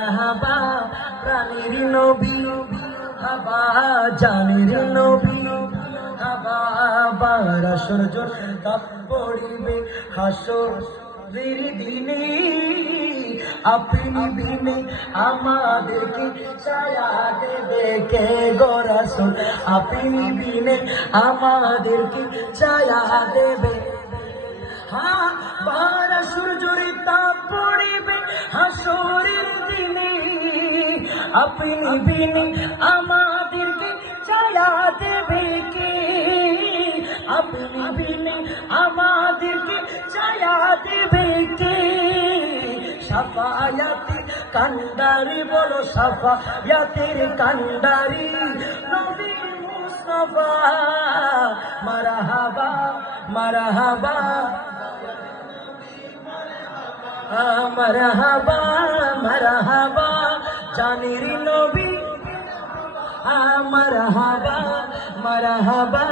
হাবা প্রাণীর নবী হাবা জানের নবী হাবা বারাসর জোর তাপ পড়িবে হাসরের দিনে আপনি বিনে আমাদেরকে ছায়া দেবে কে গো রাসূল আপনি বিনে আমাদেরকে ছায়া দেবে হ্যাঁ বারাসর জোরে তাপ পড়িবে হাসরের দিনে আপনি বিনে আমাদেরকে ছায়া দেবে কে আপনি বিনে আমাদেরকে ছায়া দেবে কে সাফায়াতের কান্ডারি বলো সাফায়াতের কান্ডারি নবী মুস্তাফা মারহাবা মারহাবা মারহাবা মারহাবা জানের নবী মারহাবা মারহাবা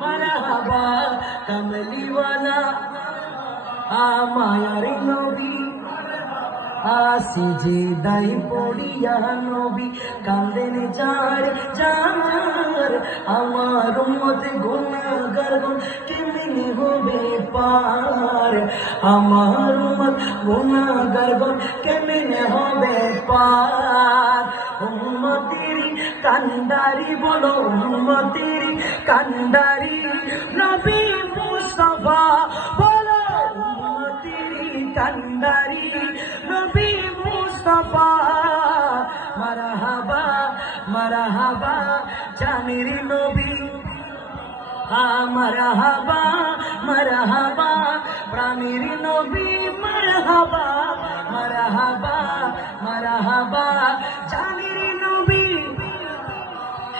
মারহাবা কমলিওয়ালা মায়ার নবী সিজদায় পড়িয়া নবী কাঁদেন যার যার আমার উম্মত গুনাহগার কেমনে হবে পার আমার উম্মত গুনাহগার কেমনে হবে পার উম্মতের কান্ডারি বলো উম্মতের কান্ডারি নবী মুস্তাফা বলো উম্মতের কান্ডারি নবী মুস্তাফা মারহাবা মারহাবা জানের নবী মারহাবা মারহাবা প্রাণীর নবী মারহাবা মারহাবা মারহাবা জানের নবী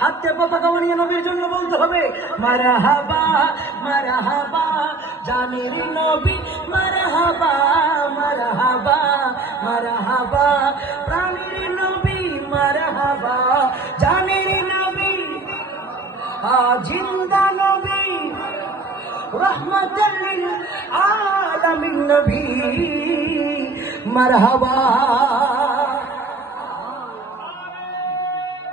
হাতে পতাকা বানিয়ে নবীর জন্য বলতে হবে মারহাবা মারহাবা জানের নবী মারহাবা মারহাবা মারহাবা প্রাণীর নবী মারহাবা জানের নবী জিন্দা নবী রহমাতাল লিল আলামিন নবী মারহাবা।